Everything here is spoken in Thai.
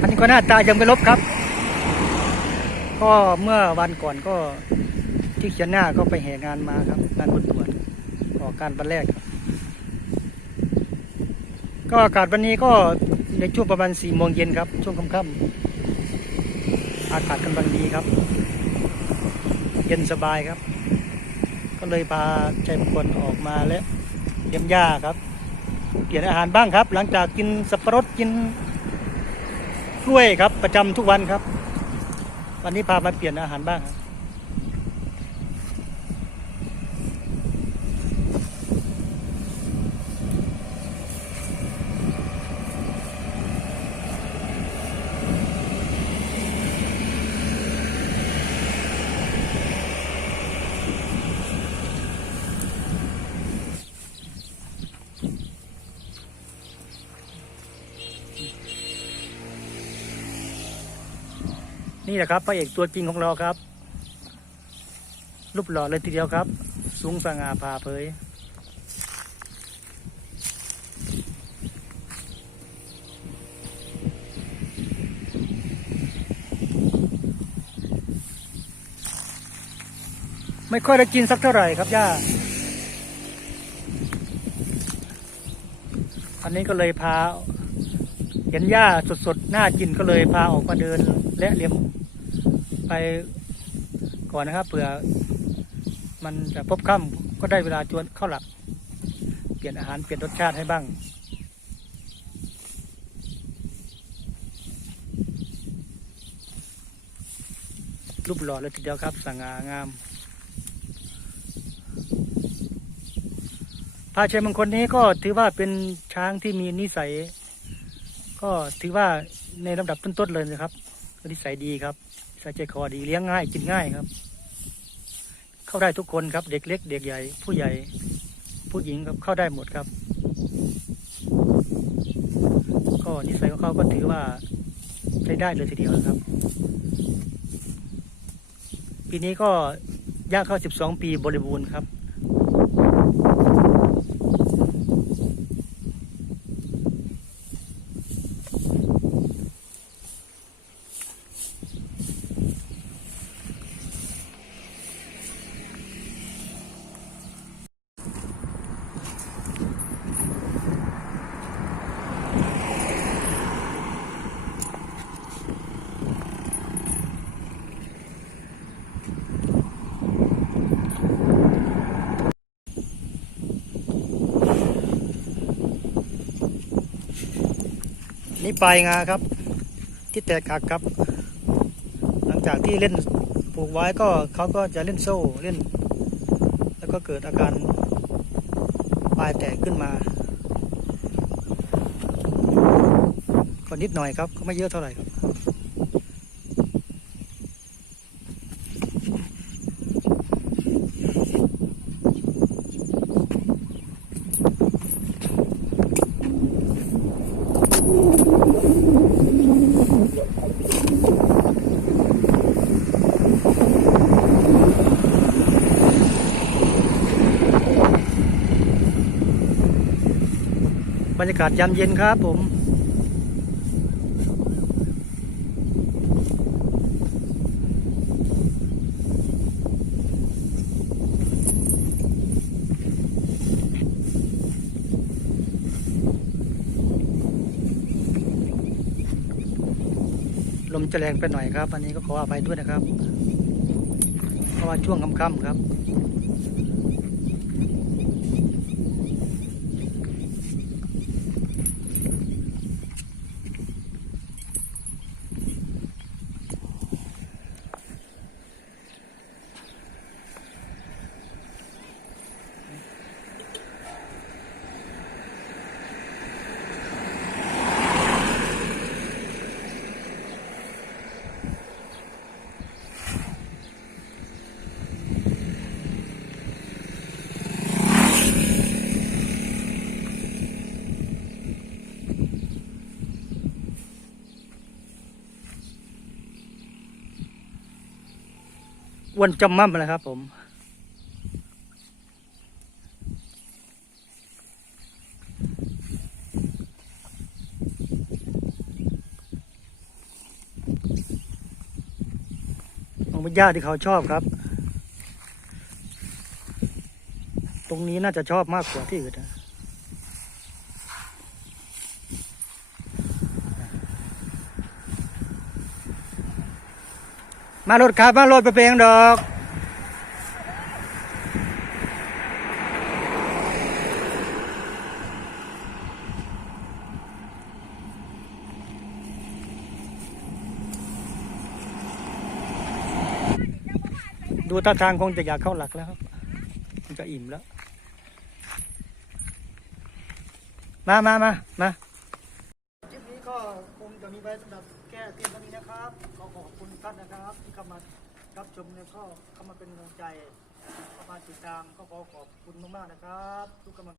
อันนี้ก็หน้าตายังไม่ลบครับ ก็เมื่อวันก่อนก็ที่เขียนหน้าก็ไปแห่งานมาครับ งานบุญตรวจออกการวันแรกครับ ก็อากาศวันนี้ก็ในช่วงประมาณสี่โมงเย็นครับ ช่วงค่ำๆอากาศกำลังดีครับ เย็นสบายครับ ก็เลยพาใจมงคลออกมาและเยี่ยมหญ้าครับ เปลี่ยนอาหารบ้างครับ หลังจากกินสับปะรดกิน กล้วยครับ ประจำทุกวันครับ วันนี้พามาเปลี่ยนอาหารบ้างครับ นี่แหละครับพระเอกตัวจริงของเราครับ รูปหล่อเลยทีเดียวครับ สูงสง่าผ่าเผย ไม่ค่อยได้กินสักเท่าไหร่ครับย่า อันนี้ก็เลยพาเห็นหญ้าสดๆ น่ากินก็เลยพาออกมาเดินและเลียม ไปก่อนนะครับเผื่อ มันจะพบค่ำก็ได้เวลาจวนเข้าหลับเปลี่ยนอาหารเปลี่ยนรสชาติให้บ้างรูปหล่อเลยทีเดียวครับสง่างามพาชัยมงคลนี้ก็ถือว่าเป็นช้างที่มีนิสัย ก็ถือว่าในลำดับต้นๆเลยนะครับ นิสัยดีครับสัยใจคอดีเลี้ยงง่ายกินง่ายครับ เข้าได้ทุกคนครับ เด็กเล็ก เด็กใหญ่ ผู้ใหญ่ ผู้หญิงครับเข้าได้หมดครับ ก็นิสัยของเขาก็ถือว่าใช้ได้เลยทีเดียวครับ ปีนี้ก็ย่างเข้า 12 ปีบริบูรณ์ครับ นี่ปลายงาครับ ที่แตกหักครับ หลังจากที่เล่นผูกไว้ก็เขาก็จะเล่นโซ่เล่น แล้วก็เกิดอาการปลายแตกขึ้นมาก็นิดหน่อยครับก็ไม่เยอะเท่าไหร่ครับ บรรยากาศยามเย็นครับผม ลมจะแรงไปหน่อยครับ อันนี้ก็ขออภัยด้วยนะครับ เพราะว่าช่วงค่ำๆครับ อ้วนจำมั่มเลยครับผมองไปหญ้าที่เขาชอบครับ ตรงนี้น่าจะชอบมากกว่าที่อื่นนะ มารถครับมารถไปเพลงดอกดูท่าทางคงจะอยากเข้าหลักแล้วครับคงจะอิ่มแล้ว มามามามา ก็คงจะมีไว้สำหรับแก้เพียงเท่านี้นะครับ ขอขอบคุณท่านนะครับ ที่เข้ามารับชมแล้วก็เข้ามาเป็นกำลังใจเข้ามาติดตามก็ขอขอบคุณมากๆนะครับ ทุกกำลัง